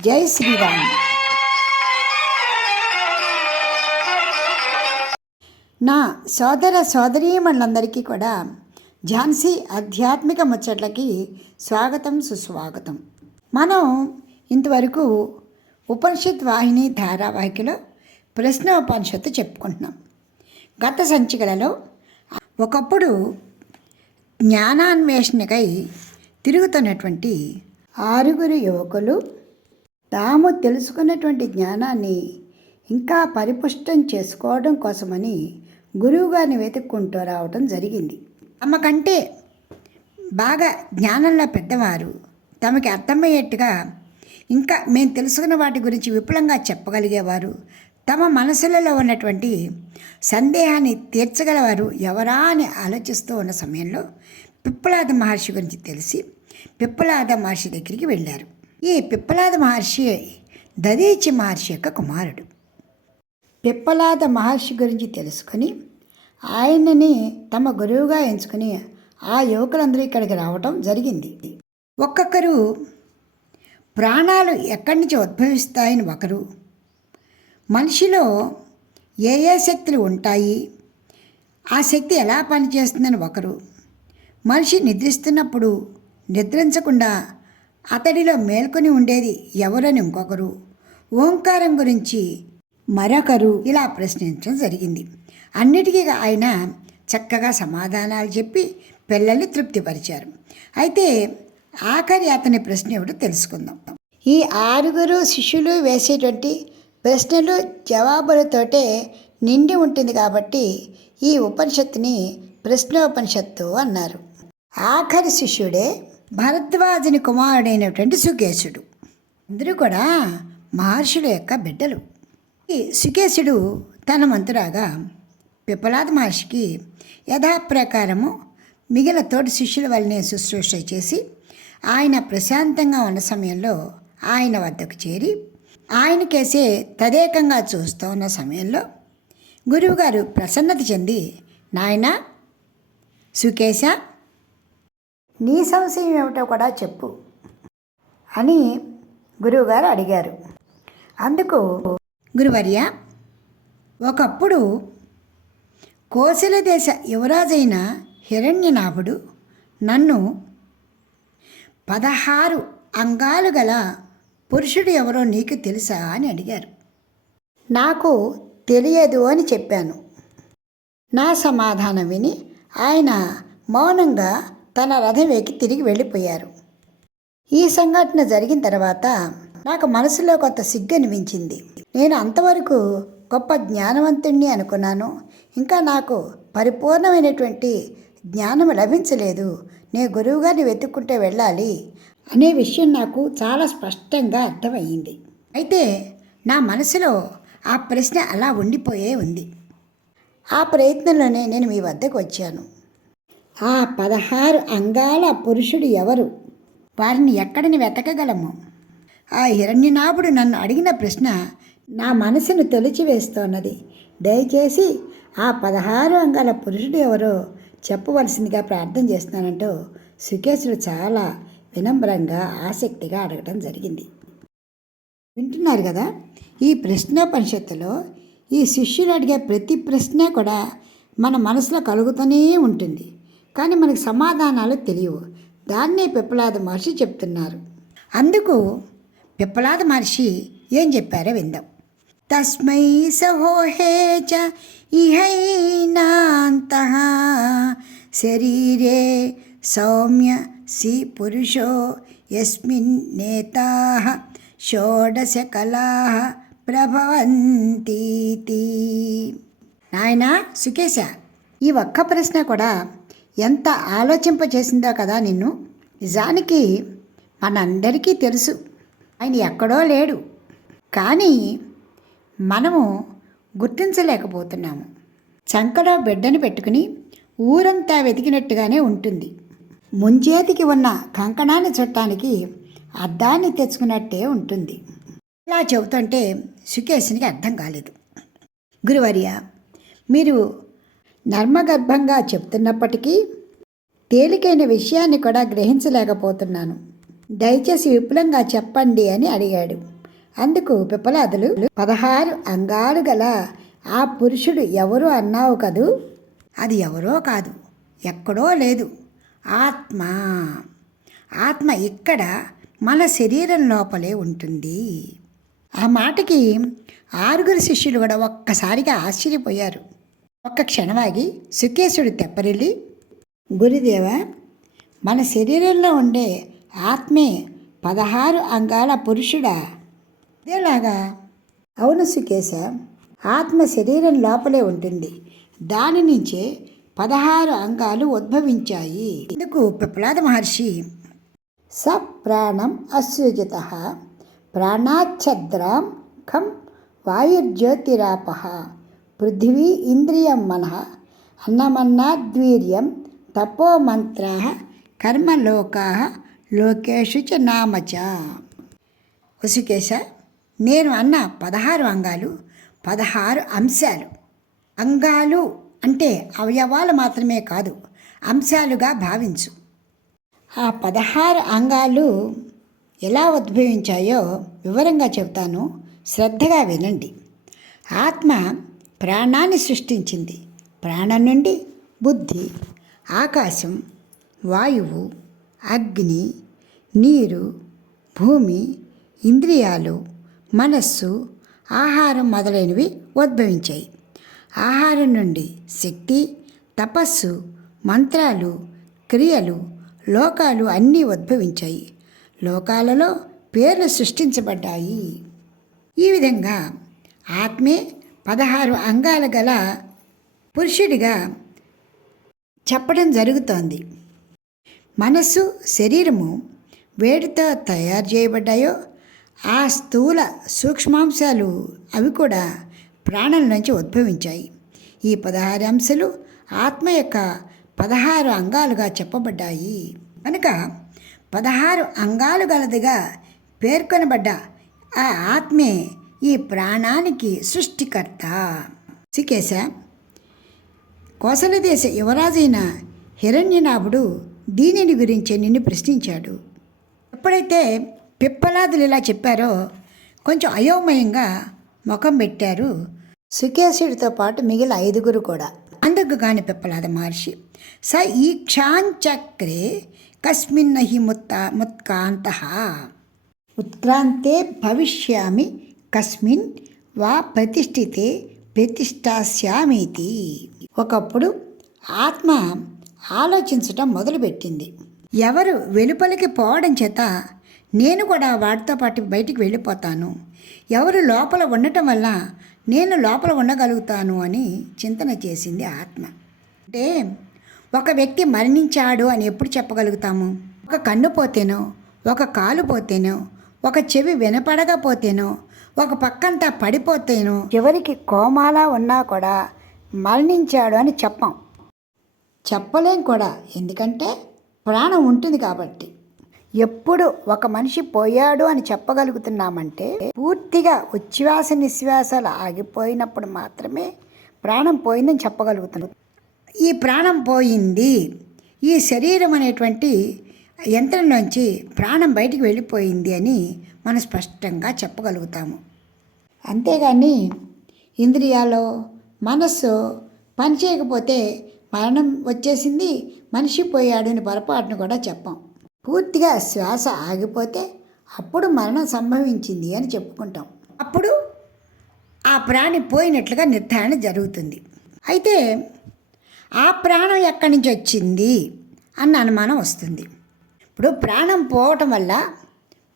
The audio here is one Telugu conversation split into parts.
జై శ్రీరామ్. నా సోదర సోదరీమణులందరికీ కూడా ఝాన్సీ ఆధ్యాత్మిక ముచ్చట్లకి స్వాగతం సుస్వాగతం. మనం ఇంతవరకు ఉపనిషత్ వాహిని ధారావాహికలో ప్రశ్నోపనిషత్తు చెప్పుకుంటున్నాం. గత సంచికలలో ఒకప్పుడు జ్ఞానాన్వేషణకై తిరుగుతున్నటువంటి ఆరుగురు యువకులు తాము తెలుసుకున్నటువంటి జ్ఞానాన్ని ఇంకా పరిపుష్టం చేసుకోవడం కోసమని గురువుగారిని వెతుక్కుంటూ రావడం జరిగింది. తమకంటే బాగా జ్ఞానంలో పెద్దవారు తమకి అర్థమయ్యేట్టుగా ఇంకా మేము తెలుసుకున్న వాటి గురించి విపులంగా చెప్పగలిగేవారు. తమ మనసులలో ఉన్నటువంటి సందేహాన్ని తీర్చగలవారు ఎవరా అని ఆలోచిస్తూ ఉన్న సమయంలో పిప్పలాద మహర్షి గురించి తెలిసి పిప్పలాద మహర్షి దగ్గరికి వెళ్ళారు. ఈ పిప్పలాద మహర్షి దదీచి మహర్షి యొక్క కుమారుడు. పిప్పలాద మహర్షి గురించి తెలుసుకొని ఆయనని తమ గురువుగా ఎంచుకుని ఆ యువకులందరూ ఇక్కడికి రావటం జరిగింది ఒక్కొక్కరు ప్రాణాలు ఎక్కడి నుంచి ఉద్భవిస్తాయని ఒకరు మనిషిలో ఏ ఏ శక్తులు ఉంటాయి ఆ శక్తి ఎలా పనిచేస్తుందని ఒకరు మనిషి నిద్రిస్తున్నప్పుడు నిద్రించకుండా అతడిలో మేల్కొని ఉండేది ఎవరని ఇంకొకరు. ఓంకారం గురించి మరొకరు ఇలా ప్రశ్నించడం జరిగింది. అన్నిటికీ ఆయన చక్కగా సమాధానాలు చెప్పి పిల్లల్ని తృప్తిపరిచారు. అయితే ఆఖరి అతని ప్రశ్న ఏమిటో తెలుసుకుందాం. ఈ ఆరుగురు శిష్యులు వేసేటువంటి ప్రశ్నలు జవాబులతోటే నిండి ఉంటుంది కాబట్టి ఈ ఉపనిషత్తుని ప్రశ్నోపనిషత్తు అన్నారు. ఆఖరి శిష్యుడే భరద్వాజుని కుమారుడైనటువంటి సుకేశుడు. అందరూ కూడా మహర్షుల యొక్క బిడ్డలు. ఈ సుకేశుడు తన మంతురాగా పిప్పలాద మహర్షికి యథాప్రకారము మిగిలిన తోటి శిష్యుల వల్లనే శుశ్రూష చేసి ఆయన ప్రశాంతంగా ఉన్న సమయంలో ఆయన వద్దకు చేరి ఆయనకేసే తదేకంగా చూస్తూ ఉన్న సమయంలో గురువుగారు ప్రసన్నత చెంది నాయన సుకేశ నీ సంశయం ఏమిటో కూడా చెప్పు అని గురువుగారు అడిగారు. అందుకు గురువర్య ఒకప్పుడు కోశల దేశ యువరాజైన హిరణ్యనాభుడు నన్ను పదహారు అంగాలు గల పురుషుడు ఎవరో నీకు తెలుసా అని అడిగారు. నాకు తెలియదు అని చెప్పాను. నా సమాధానం విని ఆయన మౌనంగా తన రథం ఎక్కి తిరిగి వెళ్ళిపోయారు. ఈ సంఘటన జరిగిన తర్వాత నాకు మనసులో కొంత సిగ్గు అనిపించింది. నేను అంతవరకు గొప్ప జ్ఞానవంతుణ్ణి అనుకున్నాను. ఇంకా నాకు పరిపూర్ణమైనటువంటి జ్ఞానం లభించలేదు. నేను గురువుగారిని వెతుక్కుంటే వెళ్ళాలి అనే విషయం నాకు చాలా స్పష్టంగా అర్థమయ్యింది. అయితే నా మనసులో ఆ ప్రశ్న అలా ఉండిపోయే ఉంది. ఆ ప్రయత్నంలోనే నేను మీ వద్దకు వచ్చాను. ఆ పదహారు అంగాల పురుషుడు ఎవరు? వారిని ఎక్కడిని వెతకగలము? ఆ హిరణ్యనాభుడు నన్ను అడిగిన ప్రశ్న నా మనసును తొలిచివేస్తోన్నది. దయచేసి ఆ పదహారు అంగాల పురుషుడు ఎవరో చెప్పవలసిందిగా ప్రార్థన చేస్తున్నానంటూ సుకేశుడు చాలా వినమ్రంగా ఆసక్తిగా అడగడం జరిగింది. వింటున్నారు కదా? ఈ ప్రశ్నోపనిషత్తులో ఈ శిష్యులు అడిగే ప్రతి ప్రశ్న కూడా మన మనసులో కలుగుతూనే ఉంటుంది. కానీ మనకు సమాధానాలు తెలియవు. దాన్నే పిప్పలాద మహర్షి చెప్తున్నారు. అందుకు పిప్పలాద మహర్షి ఏం చెప్పారో విందాం. తస్మై సహోహే చ ఇహైనాంత శరీరే సౌమ్య సి పురుషో యస్మిన్ నేతా షోడశ కళా ప్రభవంతీతి. నాయన సుకేశ ఈ ఒక్క ప్రశ్న కూడా ఎంత ఆలోచింపచేసిందో కదా నిన్ను. నిజానికి మనందరికీ తెలుసు. ఆయన ఎక్కడో లేడు. కానీ మనము గుర్తించలేకపోతున్నాము. చంకలో బిడ్డను పెట్టుకుని ఊరంతా వెతికినట్టుగానే ఉంటుంది. ముంచేతికి ఉన్న కంకణాన్ని చుట్టానికి అద్దాన్ని తెచ్చుకున్నట్టే ఉంటుంది. ఇలా చెబుతుంటే సుకేష్నికి అర్థం కాలేదు. గురువర్య మీరు నర్మగర్భంగా చెప్తున్నప్పటికీ తేలికైన విషయాన్ని కూడా గ్రహించలేకపోతున్నాను. దయచేసి విపులంగా చెప్పండి అని అడిగాడు. అందుకు పిప్పలాదులు పదహారు అంగాలు గల ఆ పురుషుడు ఎవరు అన్నావు కదూ? అది ఎవరో కాదు. ఎక్కడో లేదు. ఆత్మ. ఆత్మ ఇక్కడ మన శరీరం లోపలే ఉంటుంది. ఆ మాటకి ఆరుగురు శిష్యులు కూడా ఒక్కసారిగా ఆశ్చర్యపోయారు. ఒక్క క్షణమాగి సుకేశుడు తెప్పరిల్లి గురుదేవ మన శరీరంలో ఉండే ఆత్మే పదహారు అంగాల పురుషుడా. ఇదేలాగా? అవును సుకేశ ఆత్మ శరీరం లోపలే ఉంటుంది. దాని నుంచే పదహారు అంగాలు ఉద్భవించాయి. ఇందుకు ప్రహ్లాద మహర్షి స ప్రాణం అసృజత ప్రాణాచ్ఛద్రాం ఖం వాయుర్జ్యోతిరాప. పృథివీ ఇంద్రియం మనః అన్నమన్నాద్వీర్యం తపోమంత్రా కర్మలోకా లోకేషు చ నామచ ఉసికేశ నేను అన్న పదహారు అంగాలు పదహారు అంశాలు. అంగాలు అంటే అవయవాలు మాత్రమే కాదు అంశాలుగా భావించు. ఆ పదహారు అంగాలు ఎలా ఉద్భవించాయో వివరంగా చెబుతాను శ్రద్ధగా వినండి. ఆత్మ ప్రాణాన్ని సృష్టించింది. ప్రాణం నుండి బుద్ధి ఆకాశం వాయువు అగ్ని నీరు భూమి ఇంద్రియాలు మనస్సు ఆహారం మొదలైనవి ఉద్భవించాయి. ఆహారం నుండి శక్తి తపస్సు మంత్రాలు క్రియలు లోకాలు అన్నీ ఉద్భవించాయి. లోకాలలో పేర్లు సృష్టించబడ్డాయి. ఈ విధంగా ఆత్మే పదహారు అంగాల గల పురుషుడిగా చెప్పడం జరుగుతోంది. మనస్సు శరీరము వేడితో తయారు చేయబడ్డాయో ఆ స్థూల సూక్ష్మాంశాలు అవి కూడా ప్రాణం నుంచి ఉద్భవించాయి. ఈ పదహారు అంశాలు ఆత్మ యొక్క పదహారు అంగాలుగా చెప్పబడ్డాయి. కనుక పదహారు అంగాలు గలదిగా పేర్కొనబడ్డ ఆ ఆత్మే ఈ ప్రాణానికి సృష్టికర్త. సికేశ కోసలదేశ యువరాజైన హిరణ్యనాభుడు దీనిని గురించి నిన్ను ప్రశ్నించాడు. ఎప్పుడైతే పిప్పలాదులు ఇలా చెప్పారో కొంచెం అయోమయంగా ముఖం పెట్టారు సుకేశుడితో పాటు మిగిలిన ఐదుగురు కూడా. అందుకు కాని పిప్పలాద మహర్షి స ఈక్షాంచక్రే కస్మిన్ హి ముత్త ముత్కాంత. ఉత్క్రాంతే భవిష్యామి కస్మిన్ వా ప్రతిష్ఠితే ప్రతిష్టాస్యామీతి ఒకప్పుడు ఆత్మ ఆలోచించటం మొదలుపెట్టింది. ఎవరు వెలుపలికి పోవడం చేత నేను కూడా వాటితో పాటు బయటికి వెళ్ళిపోతాను. ఎవరు లోపల ఉండటం వల్ల నేను లోపల ఉండగలుగుతాను అని చింతన చేసింది ఆత్మ. అంటే ఒక వ్యక్తి మరణించాడు అని ఎప్పుడు చెప్పగలుగుతాము? ఒక కన్ను పోతేనో ఒక కాలు పోతేనో ఒక చెవి వినపడకపోతేనో ఒక పక్కంతా పడిపోతేను చివరికి కోమాలా ఉన్నా కూడా మరణించాడు అని చెప్పం. చెప్పలేం కూడా. ఎందుకంటే ప్రాణం ఉంటుంది కాబట్టి. ఎప్పుడు ఒక మనిషి పోయాడు అని చెప్పగలుగుతున్నామంటే పూర్తిగా ఉచ్ఛ్వాస నిశ్వాసాలు ఆగిపోయినప్పుడు మాత్రమే ప్రాణం పోయిందని చెప్పగలుగుతున్నాం. ఈ ప్రాణం పోయింది. ఈ శరీరం అనేటువంటి యంత్రంలోంచి ప్రాణం బయటికి వెళ్ళిపోయింది అని మనం స్పష్టంగా చెప్పగలుగుతాము. అంతేగాని ఇంద్రియాలు మనస్సు పని చేయకపోతే మరణం వచ్చేసింది మనిషి పోయాడు అని పొరపాటును కూడా చెప్పాం. పూర్తిగా శ్వాస ఆగిపోతే అప్పుడు మరణం సంభవించింది అని చెప్పుకుంటాం. అప్పుడు ఆ ప్రాణి పోయినట్లుగా నిర్ధారణ జరుగుతుంది. అయితే ఆ ప్రాణం ఎక్కడి నుంచి వచ్చింది అన్న అనుమానం వస్తుంది. ఇప్పుడు ప్రాణం పోవటం వల్ల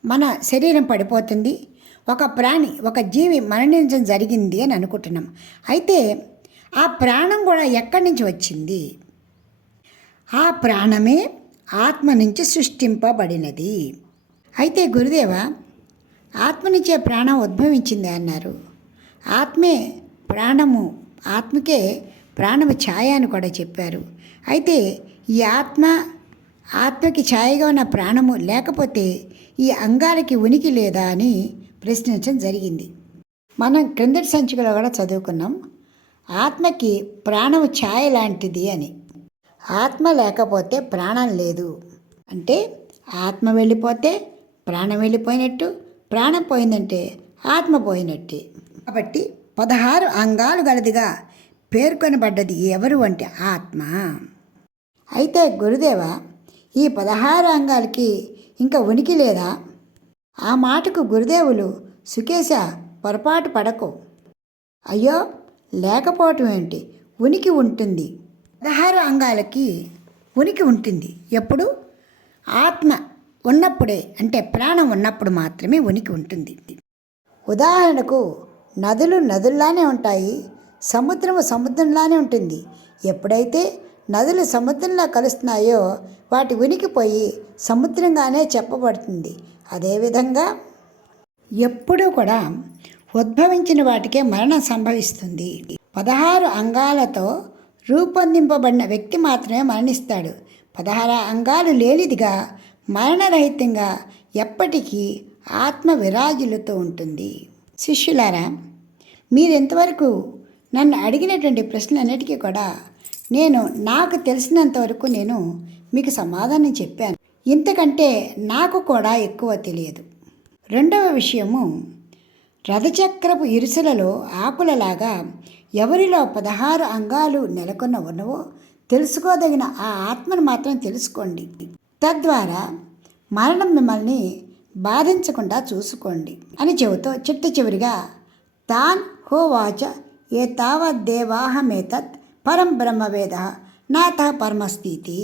మన శరీరం పడిపోతుంది ఒక ప్రాణి ఒక జీవి మరణించడం జరిగింది అని అనుకుంటున్నాం. అయితే ఆ ప్రాణం కూడా ఎక్కడి నుంచి వచ్చింది? ఆ ప్రాణమే ఆత్మ నుంచి సృష్టింపబడినది. అయితే గురుదేవ ఆత్మ నుంచే ప్రాణం ఉద్భవించింది అన్నారు. ఆత్మే ప్రాణము ఆత్మకే ప్రాణము ఛాయ అని కూడా చెప్పారు. అయితే ఈ ఆత్మ ఆత్మకి ఛాయగా ఉన్న ప్రాణము లేకపోతే ఈ అంగాలకి ఉనికి లేదా అని ప్రశ్నించడం జరిగింది. మనం క్రిందటి సంచికలో కూడా చదువుకున్నాం ఆత్మకి ప్రాణం ఛాయ లాంటిది అని. ఆత్మ లేకపోతే ప్రాణం లేదు. అంటే ఆత్మ వెళ్ళిపోతే ప్రాణం వెళ్ళిపోయినట్టు ప్రాణం పోయిందంటే ఆత్మ పోయినట్టే. కాబట్టి పదహారు అంగాలు గలదిగా పేర్కొనబడ్డది ఎవరు అంటే ఆత్మ. అయితే గురుదేవ ఈ పదహారు అంగాలకి ఇంకా ఉనికి లేదా? ఆ మాటకు గురుదేవులు సుకేశ పొరపాటు పడకు. అయ్యో లేకపోవటం ఏంటి? ఉనికి ఉంటుంది. పదహారు అంగాలకి ఉనికి ఉంటుంది. ఎప్పుడు? ఆత్మ ఉన్నప్పుడే అంటే ప్రాణం ఉన్నప్పుడు మాత్రమే ఉనికి ఉంటుంది. ఉదాహరణకు నదులు నదుల్లానే ఉంటాయి సముద్రము సముద్రంలానే ఉంటుంది. ఎప్పుడైతే నదులు సముద్రంలో కలుస్తున్నాయో వాటి ఉనికి పోయి సముద్రంగానే చెప్పబడుతుంది. అదేవిధంగా ఎప్పుడూ కూడా ఉద్భవించిన వాటికే మరణం సంభవిస్తుంది. పదహారు అంగాలతో రూపొందింపబడిన వ్యక్తి మాత్రమే మరణిస్తాడు. పదహారు అంగాలు లేనిదిగా మరణరహితంగా ఎప్పటికీ ఆత్మ విరాజులతో ఉంటుంది. శిష్యులారా మీరెంతవరకు నన్ను అడిగినటువంటి ప్రశ్నలన్నిటికీ కూడా నేను నాకు తెలిసినంత వరకు నేను మీకు సమాధానం చెప్పాను. ఇంతకంటే నాకు కూడా ఎక్కువ తెలియదు. రెండవ విషయము రథచక్రపు ఇరుసులలో ఆకులలాగా ఎవరిలో పదహారు అంగాలు నెలకొన్న ఉన్నవో తెలుసుకోదగిన ఆ ఆత్మను మాత్రం తెలుసుకోండి. తద్వారా మరణం మిమ్మల్ని బాధించకుండా చూసుకోండి అని చెబుతూ చిట్ట చివరిగా తాన్ హోవాచ ఏ తావద్దేవాహమేతత్ పరం బ్రహ్మవేద నాత పరమస్థితి.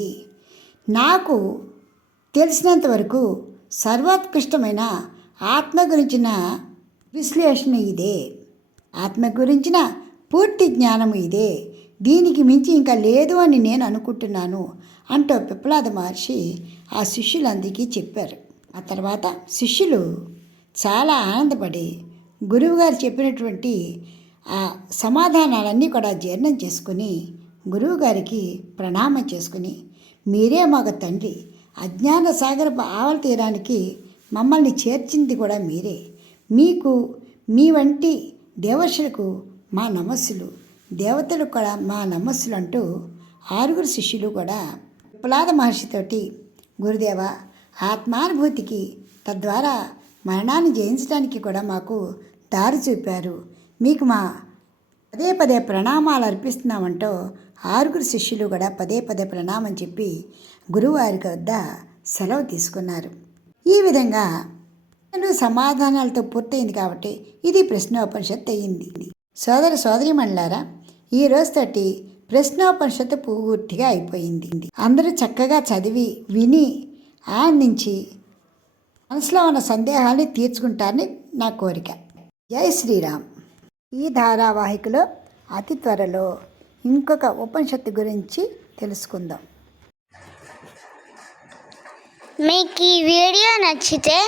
నాకు తెలిసినంత వరకు సర్వోత్కృష్టమైన ఆత్మ గురించిన విశ్లేషణ ఇదే. ఆత్మ గురించిన పూర్తి జ్ఞానము ఇదే. దీనికి మించి ఇంకా లేదు అని నేను అనుకుంటున్నాను అంటూ పిప్పలాద మహర్షి ఆ శిష్యులందరికీ చెప్పారు. ఆ తర్వాత శిష్యులు చాలా ఆనందపడి గురువుగారు చెప్పినటువంటి ఆ సమాధానాలన్నీ కూడా జీర్ణం చేసుకుని గురువుగారికి ప్రణామం చేసుకుని మీరే మాకు తండ్రి అజ్ఞాన సాగరపు ఆవల తీరానికి మమ్మల్ని చేర్చింది కూడా మీరే. మీకు మీ వంటి దేవర్షులకు మా నమస్సులు. దేవతలకు కూడా మా నమస్సులు అంటూ ఆరుగురు శిష్యులు కూడా విప్లాద మహర్షితోటి గురుదేవ ఆత్మానుభూతికి తద్వారా మరణాన్ని జయించడానికి కూడా మాకు దారి చూపారు. మీకు మా పదే పదే ప్రణామాలు అర్పిస్తున్నామంటూ ఆరుగురు శిష్యులు కూడా పదే పదే ప్రణామం చెప్పి గురువారి వద్ద సెలవు తీసుకున్నారు. ఈ విధంగా సమాధానాలతో పూర్తయింది కాబట్టి ఇది ప్రశ్నోపనిషత్తు అయ్యింది సోదర సోదరిమణులారా ఈ రోజుతోటి ప్రశ్నోపనిషత్తు పూర్తిగా అయిపోయింది. అందరూ చక్కగా చదివి విని ఆనందించి మనసులో ఉన్న సందేహాన్ని తీర్చుకుంటారని నా కోరిక. జై శ్రీరామ్. ఈ ధారావాహికలో అతి త్వరలో ఇంకొక ఉపనిషత్తు గురించి తెలుసుకుందాం. మీకు ఈ వీడియో నచ్చితే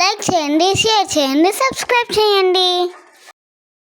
లైక్ చేయండి షేర్ చేయండి సబ్స్క్రైబ్ చేయండి.